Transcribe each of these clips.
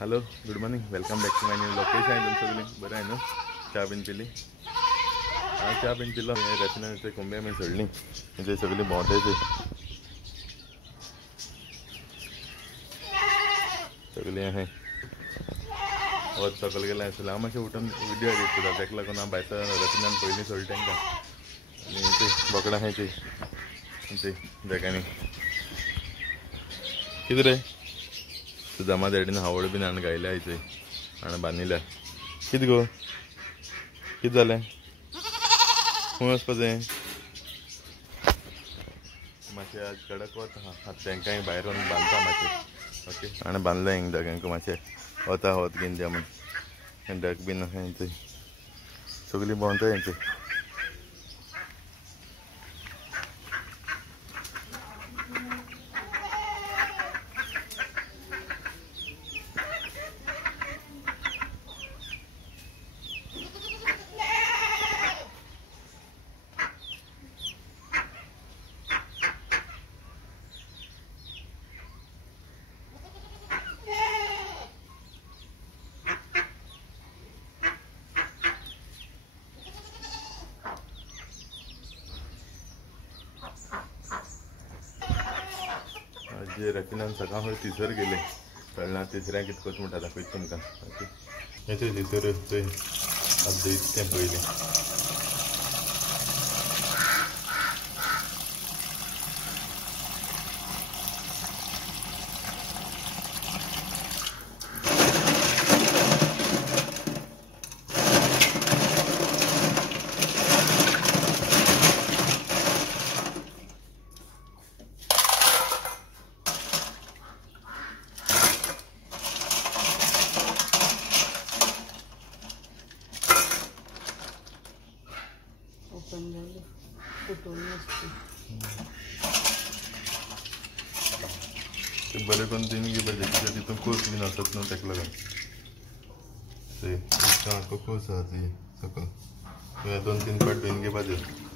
hello good morning welcome back to my new location आहे तुमचं सगळी बरं आहे ना चहा बीन पिली हां चहा बीन पिलो रचना ते कुंभे मी सोडली ते सगळी भोंवतायची सगळी आहे वत सकल गेलें आसलें हांव मातशें उठून विडियो एडिट करता ताका लागून हांव भायर रचनान पयलीं सोडलें तांकां आनी ती बोकडां आहाय ती जाग्यांनी कितें रे जमा देडीन हावळ बीन हाडून गायल्या थंय हाडून बांदिल्या कितें गो कितें जालें खंय वचपाचें मातशें आज कडक वत आहा तांकांय भायर व्हरून बांदता मातशें ओके हाणें बांदलें हिंग दोगांयकूय मातशें वता वत घेवन द्या म्हूण डक बीन आहा थंय सगळीं भोंवताय हेंचें जे रचनान सकाळ फुडें तिसर गेले कळना तिसऱ्या कितें कोच म्हणटा दाखयता तुमकां ओके येते तिसर थंय अपडेट तें पयलें ते बरें करून तेणी घेवपाचें कित्याक तितून कोस बीन आसत न्हू ताका लागून ते आख्खो कोस आहा ती सकयल 2-3 पाट धुवन घेवपाचें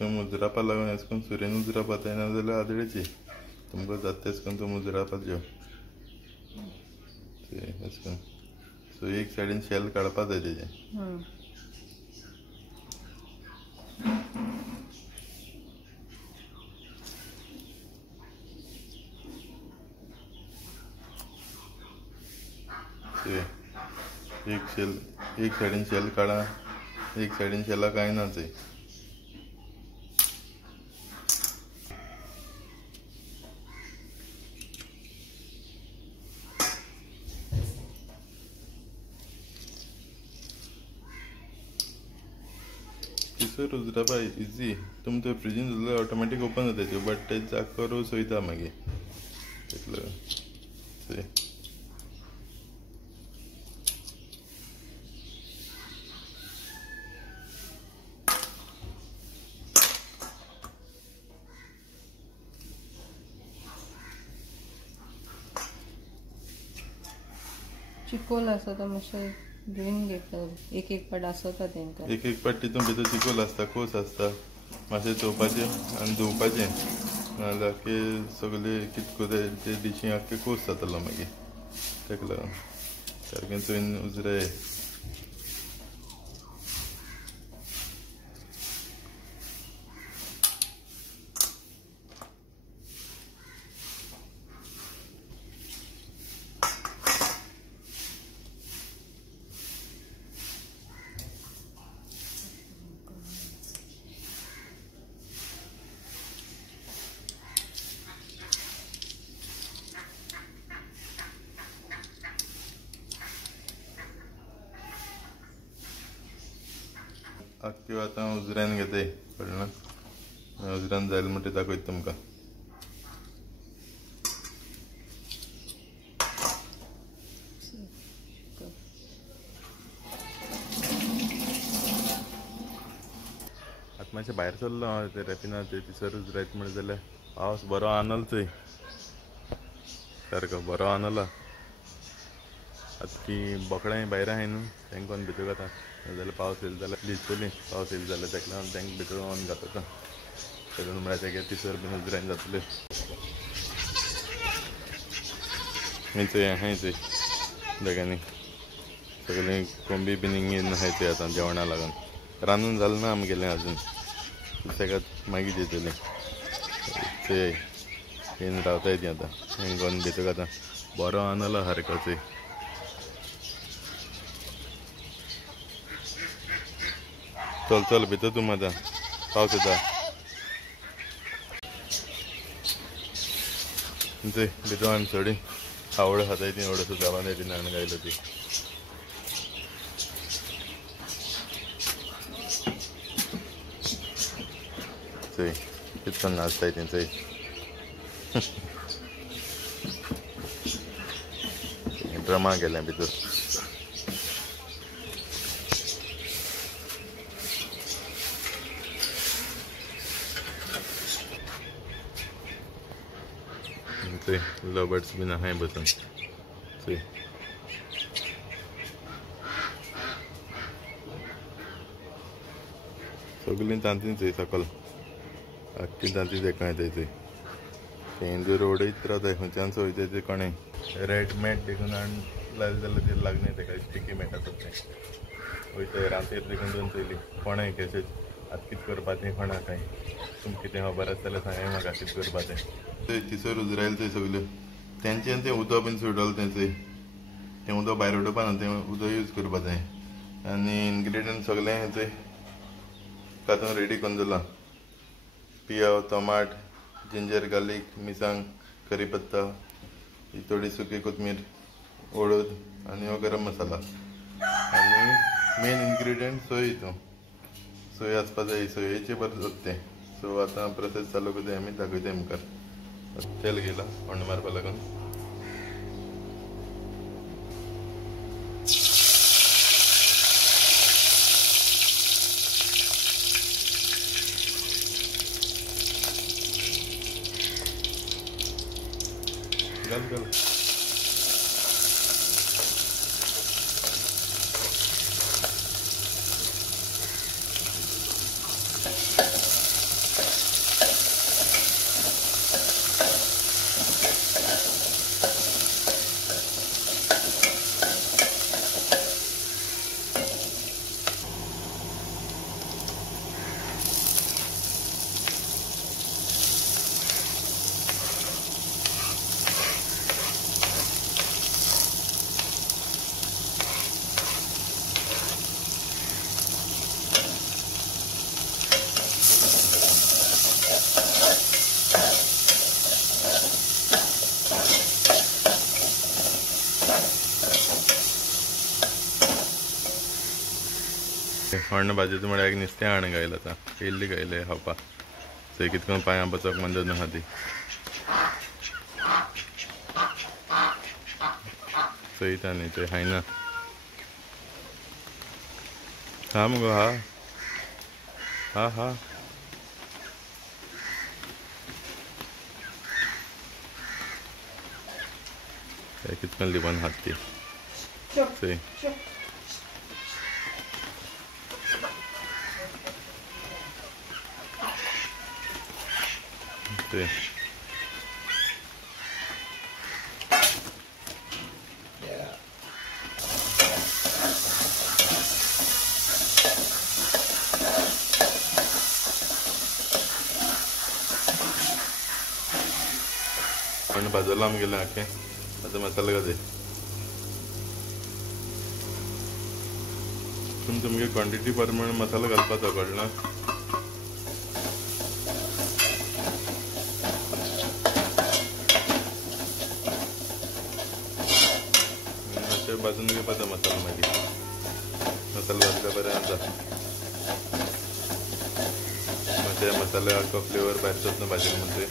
मुजरापा लागून अशें करून सुरेन उजराप जायना जाल्यार आदळेची तुमकां जाता तेश करून तो मुजरापाच्यो अशें करून सो एक सायडीन शेल काडपा जाय तेजें एक सायडीन शेल काडा एक सायडीन शेला कांय ना थंय तिसर उजरापा इजी तुम ते फ्रिजीन दवरल्यार ऑटोमॅटीक ओपन जाता बट ते जाको रोस वयता मागीर तेका चिकोल आसा तो मातशें धुवन घेता एक पाट आसता तांकां एक पाट तितून भितर चिकोल आसता कोस आसता मातशें चोवपाचें आनी धुवपाचें नाजाल्यार आख्खे सगळे कितको ते डिशीक आख्खे कोस जातलो मागीर ताका लागून सारकें चोयन उजराय आख्यो आतां उजऱ्यान घेताय कळना उजऱ्यान जायला म्हणटा दाखयता तुमकां आतां मातशें भायर सरलो हांव ते रेपिना ते तिसर उजरायत म्हण जाल्यार पावस बरो आनलो थंय सारको बरो आनला आतां ती बोकडांय भायर आहाय न्हू तांकां कोण भितर घाता जाल्यार पावस येयलो जाल्यार लिजतली पावस येयलो जाल्यार ताका लागून तांकां भितर व्हरून घातता ताका म्हळ्यार तेगे तिसर बीन उजरायन जातले थंय आहाय थंय जाग्यांनी सगळीं कोंबी बीन हिंगेन आहाय थंय आतां जेवणा लागून रांदून जालें ना आमगेलें आजून ताका मागीर दितलें थंय येवन रावताय तीं आतां तांकां कोण भितर घाता बरो आनलो सारको थंय चल चल भितर तूं आतां पावस येता थंय भितर आनी चडी आवड खाताय ती आवड सुद्दां गांवांत येती नान गायलो ती थंय कितें करून नाचताय ती थंय ड्रमा गेलें भितर थंय लवर्स बीन आहाय बसून थंय सगळीं तांतींच थंय सकल आख्खी तांतीं एका येताय थंय ते हिंदू रोडयत रावताय खंयच्यान वयताय ते कोणें रेड मॅट देखून लायले जाल्यार ते लागना ताका स्टिकी मॅट आसा तें वयताय रातीर देखून दोन चयली कोणाय केशें आतां कितें करपाचें कोणा काय तुमकां कितें खबर आसा जाल्यार सांगाय म्हाका कितें करपाचें थंय तिसर उजरायले थंय सगल्यो तेंचें तें उदक बीन सोडलें तें तें उदक भायर उडोवपा न्हू तें उदक यूज करपा जाय आनी इनग्रिडियंट सगळें थंय तातूंत रेडी करून दवरलां पियाव टमाट जिंजर गार्लीक मिरसांग करीपत्ता ही थोडी सुकी कोथमीर हळद आनी हो गरम मसाला आनी मेन इनग्रिडियंट सोय हितून सोय आसपा जाय सोयेचें बरें जाता तें सो आतां प्रोसेस चालू करता आमी दाखयताय मुखार तेल घेयला फोण्ण मारपा लागून घाल घाल हण्ण भाजयेचो म्हळ्यार एक नुस्तें हाण गायला आतां केल्ली गायले खावपाक थंय कितें करून पांयां बसोंक मदत न्हू ती चयता न्ही थंय खायना हा मुगो हा हा हा कितें करून लिबोन हात ती थंय थंय पण भाजला आमगेलें आख्खें आतां मसालो घालय तुमगे क्वॉन्टिटी प्रमाणे मसालो घालपाचो कळना भाजून घेवपाचो मसालो मागीर मसालो भाजल्यार बरें जाता ते मसाल्याचो फ्लेवर भायर सरता भाजयेक म्हणचे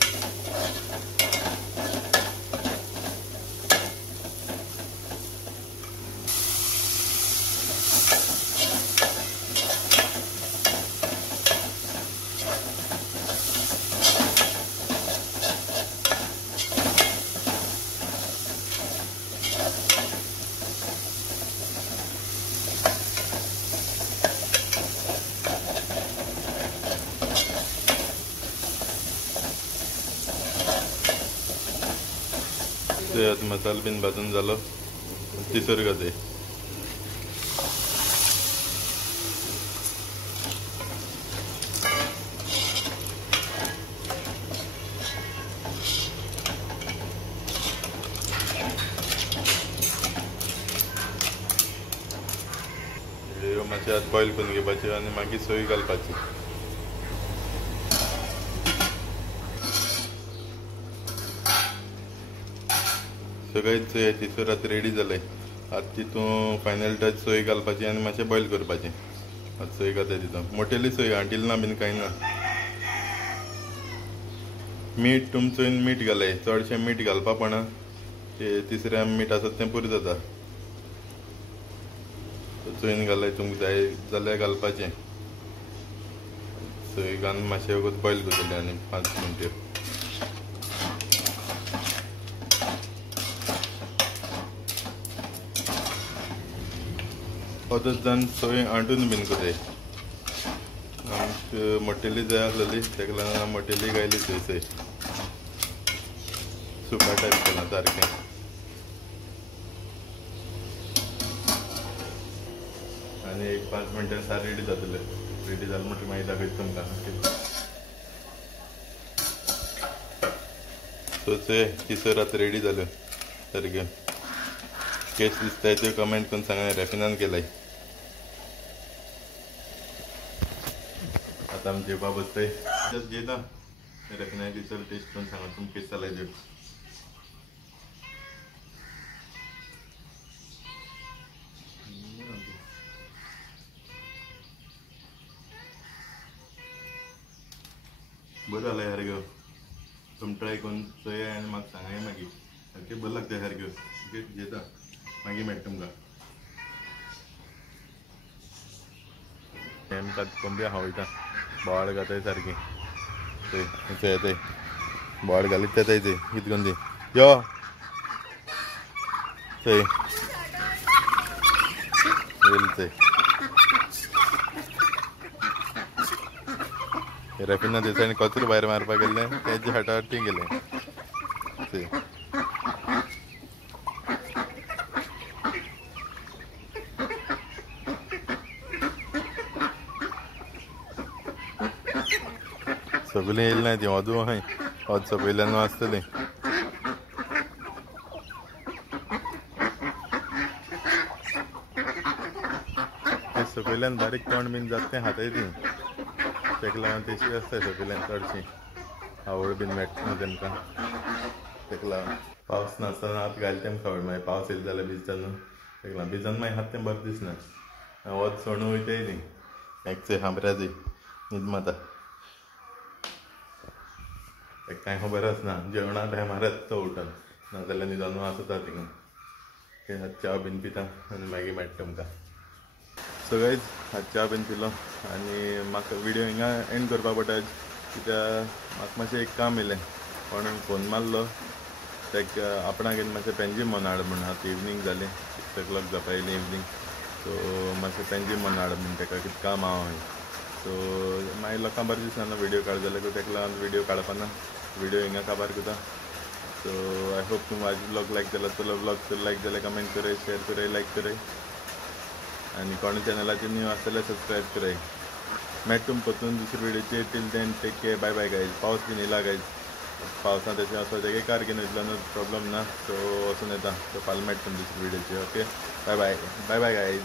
ते आता मसाला बीन भाजून जालो तिसर घाते मातशें आतां बॉयल करून घेवपाचें आनी मागीर सोय घालपाची सगळेच तिसर आतां रेडी जालें आतां तितून फायनल टच सोय घालपाची आनी मातशें बॉयल करपाचें आतां सोय घालता तितून मोटेली सोय हांटील ना बीन कांय ना मीठ तुमचोन मीठ घालय चडशें मीठ घालपा पडना ते तिसऱ्या मीठ आसत तें पुरो जाता सोयन घालय तुमकां जाय जाल्यार घालपाचें सोय घालून मातशें वगत बॉयल करतलें आनी 5 मिनटां ओदच जावन सोय आंटून बीन करताय आमकां मोटेली जाय आसलेली तेका लागून मोटेली गायली थंयसर सुका टायप केलां सारकें आनी एक 5 मिनटां सार रेडी जातलें रेडी जालें म्हणटकीर मागीर दाखयता तुमकां सो ते तिसर आतां रेडी जाल्यो सारक्यो केस दिसताय त्यो कमेंट करून सांगा रेफिनान केलाय आतां आमी जेवपा बसताय जस्ट जेता रेफिनान तिसर टेस्ट करून सांगा तुमकां केस जालाय त्यो बरं जालें हेर घेवन तुम ट्राय करून चोया आनी म्हाका सांगाय मागीर ओके बरें लागता हेर घेवन ओके जेता मागीर मेळटा तुमकां आमकां कोंबया खावयता बोवाळ घाताय सारकी थंय येताय बोवाळ घालीत येताय ते कितें करून ती यो थंय येयली थंय रेफिना दिसांनी कचरो भायर मारपाक गेल्लें तेजे हाटावटी गेलें थंय सगळीं येयली ना ती वदू खंय वच सकयल्यान आसतलीं सकयल्यान बारीक तोंड बीन जाता तें खाताय ती तेका लागून तेशी आसताय सकयल्यान चडशीं आवड बीन मेळटा तेमकां तेका लागून पावस नासतना आतां घाली तेमकां खावड मागीर पावस येयलो जाल्यार भिजता न्हू तेका लागून भिजोन मागीर खात तें बरें दिसना वच सोणू वयताय ती एकचे खांबऱ्याची न्हीद माता तेका कांय खबर आसना जेवणा टायमारच तो उठन नाजाल्यार न्हिदोन आसता थिंगा च्या बीन पिता आनी मागीर मेळटा तुमकां सो गायज च्या बीन पिलो आनी म्हाका विडियो हिंगा एंड करपा पडटा कित्याक म्हाका मातशें एक काम येयलें कोणें फोन मारलो तेका आपणाक मातशें पेन्जीम म्हूण हाड म्हण आतां इवनींग जालें 6 o'clock जावपा येयलें इवनींग सो मातशें पेन्जीम म्हूण हाड म्हण तेका कितें काम आहा हय सो मागीर लोकांक बरें दिसना न्हू विडियो काड जाल्यार तेका लागून विडियो काडपाना विडियो हिंगा काबार करता सो आय होप तुमकां म्हाजो ब्लॉग लायक जाला तुला ब्लॉग लायक जाल्यार कमेंट कराय शेअर कराय लायक कराय आनी कोणा चॅनलाचेर न्यू आसा जाल्यार सबस्क्रायब कराय मेळटा तुमकां परतून दुसरे विडियोचेर till then take care bye bye guys पावस बीन येयला गायज पावसांत तशें वचपाचें तेगे कार घेवन येतलो न्हू प्रॉब्लम ना सो वचून येता सो फाल्यां मेळटा तुमकां दुसरे विडियोचेर okay bye bye bye bye guys